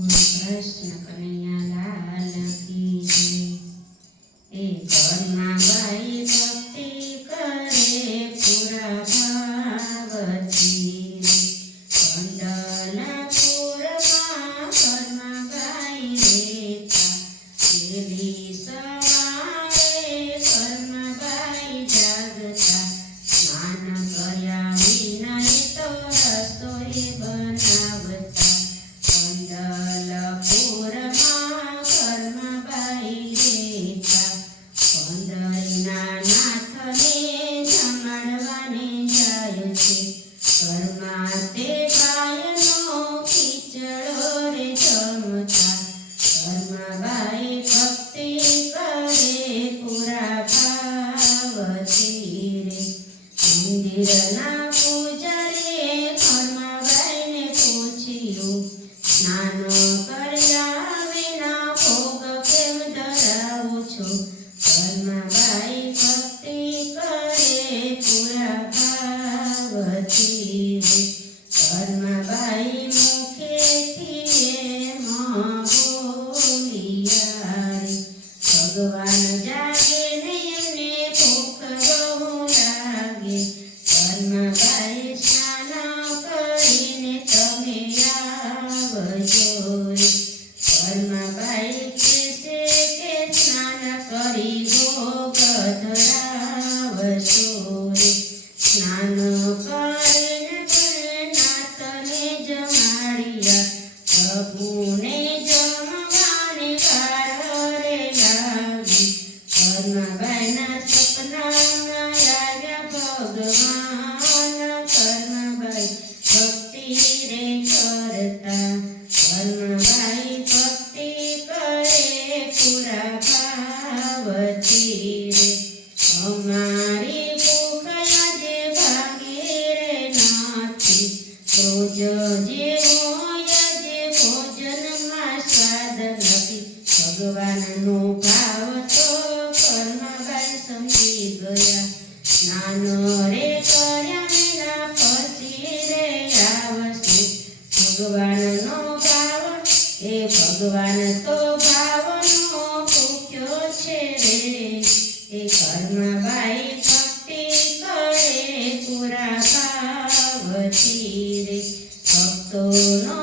કૃષ્ણ કનૈયાલાલ કી જય। એ ઘરમાં બાઈ ભક્તિ કરે પૂરા ભાવથી, કંડલપુરમાં ઘરમાં બાઈ રહેતા, પેલી સવારે ઘરમાં બાઈ જાગતા, સ્નાન કર્યા વિના તો રસોઈ બનાવતા, કંડલપુરમાં ઘરમાં બાઈ રહેતા, કંડલીના નાથને જમાડવાને જાય છે, ઘરમાં તે બાયનો ખીચડો રે જમતા, ઘરમાં બાઈ ભક્તિ કરે પૂરા ભાવથી રે। મંદિરના પૂજારીએ ઘરમાં બાઈને પૂછ્યું, સ્નાન કર્યા વિના ભોગ કેમ ધરાવો છો? ઘરમાં બાઈ ભક્તિ કરે પૂરા ભાવથી રે। ઘરમાં બાઈ મુખેથી એમ બોલ્યા રે, ભગવાન જાગે ને એમને ભૂખ બહુ લાગે, ઘરમાં બાઈ સ્નાન કરીને તમે આવજો રે। ઘરમાં બાઈ કહેશે કે સ્નાન કરી ભોગ ધરાવશો રે, સ્નાન કરીને નાથને જમાડ્યા, પ્રભુને જમવાને વાર રે લાગી, ઘરમાં બાઈના સપનામાં આવ્યા ભગવાન, ઘરમાં બાઈ ભક્તિ રે કરતા, ઘરમાં બાઈ ભક્તિ કરે પૂરા ભાવથી રે। અમારી ભૂખ આજે ભાંગે રે નથી, રોજ જેવો આજે ભોજનમાં સ્વાદ નથી, ભગવાનનો ભાવ તો ઘરમાં બાઈ સમજી ગયા, સ્નાન રે કર્યા વિના પછી રે આવશે ભગવાનનો ભાવ, એ ભગવાન તો ભાવનો ભૂખ્યો છે રે। એ ઘરમાં બાઈ ભક્તિ કરે પૂરા ભાવથી રે, ભક્તોનો